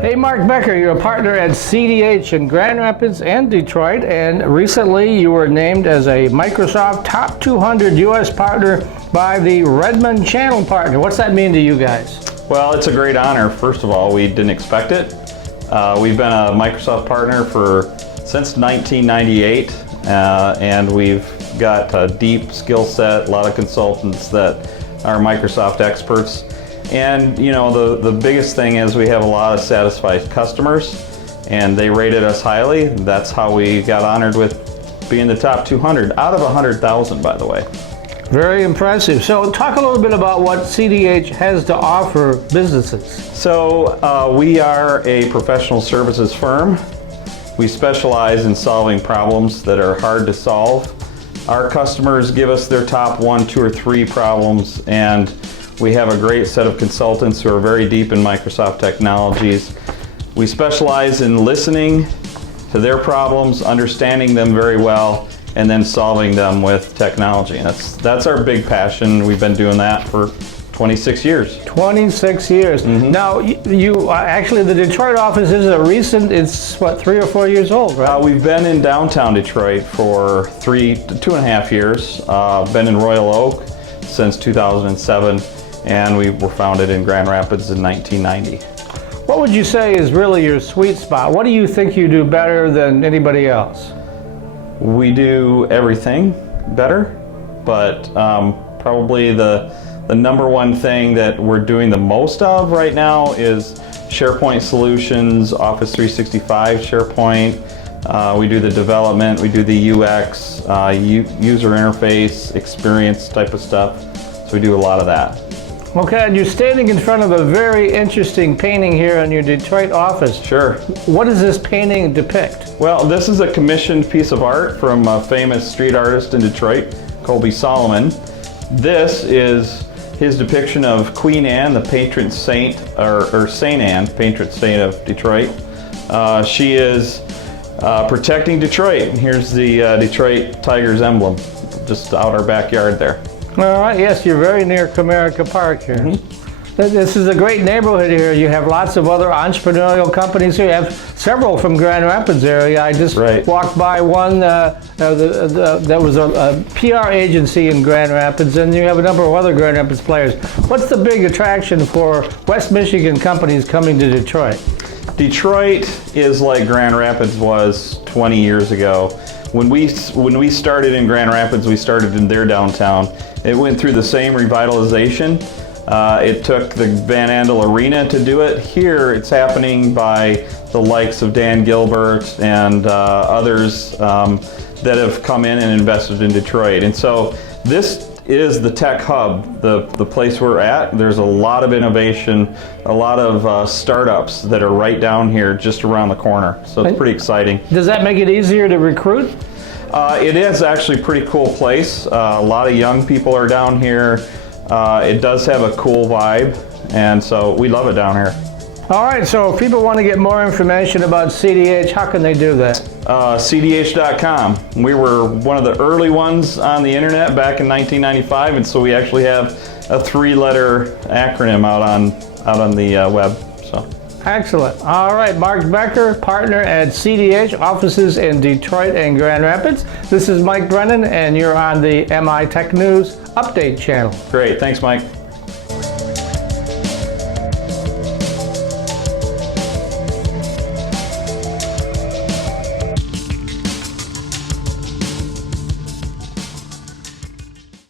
Hey, Mark Becker, you're a partner at CDH in Grand Rapids and Detroit, and recently you were named as a Microsoft Top 200 U.S. partner by the Redmond Channel Partner. What's that mean to you guys? Well, it's a great honor. First of all, we didn't expect it. We've been a Microsoft partner since 1998, and we've got a deep skill set, a lot of consultants that are Microsoft experts. And you know, the biggest thing is we have a lot of satisfied customers, and they rated us highly. That's how we got honored with being the top 200 out of 100,000, by the way. Very impressive. So talk a little bit about what CDH has to offer businesses. So we are a professional services firm. We specialize in solving problems that are hard to solve. Our customers give us their top 1, 2, or 3 problems, and we have a great set of consultants who are very deep in Microsoft technologies. We specialize in listening to their problems, understanding them very well, and then solving them with technology. And that's our big passion. We've been doing that for 26 years. 26 years. Mm-hmm. Now, you actually, the Detroit office is a recent, it's what, 3 or 4 years old, right? We've been in downtown Detroit for 2.5 years. Been in Royal Oak since 2007. And we were founded in Grand Rapids in 1990. What would you say is really your sweet spot? What do you think you do better than anybody else? We do everything better, but probably the number one thing that we're doing the most of right now is SharePoint solutions, Office 365 SharePoint. We do the development, we do the UX, user interface, experience type of stuff. So we do a lot of that. Okay, and you're standing in front of a very interesting painting here in your Detroit office. Sure. What does this painting depict? Well, this is a commissioned piece of art from a famous street artist in Detroit, Colby Solomon. This is his depiction of Queen Anne, the patron saint, or Saint Anne, patron saint of Detroit. She is protecting Detroit. Here's the Detroit Tigers emblem, just out our backyard there. All right, yes, you're very near Comerica Park here. Mm-hmm. This is a great neighborhood here. You have lots of other entrepreneurial companies here. You have several from Grand Rapids area. I just walked by one that was a PR agency in Grand Rapids, and you have a number of other Grand Rapids players. What's the big attraction for West Michigan companies coming to Detroit? Detroit is like Grand Rapids was 20 years ago. When we started in Grand Rapids, we started in their downtown. It went through the same revitalization. It took the Van Andel Arena to do it. Here, it's happening by the likes of Dan Gilbert and others that have come in and invested in Detroit. And so this is the tech hub, the place we're at. There's a lot of innovation, a lot of startups that are right down here, just around the corner. So it's pretty exciting. Does that make it easier to recruit? It is actually a pretty cool place. A lot of young people are down here. It does have a cool vibe, and so we love it down here. All right, so if people want to get more information about CDH, how can they do that? CDH.com. We were one of the early ones on the internet back in 1995, and so we actually have a 3-letter acronym out on the web. So. Excellent. All right, Mark Becker, partner at CDH, offices in Detroit and Grand Rapids. This is Mike Brennan, and you're on the MI Tech News Update channel. Great. Thanks, Mike.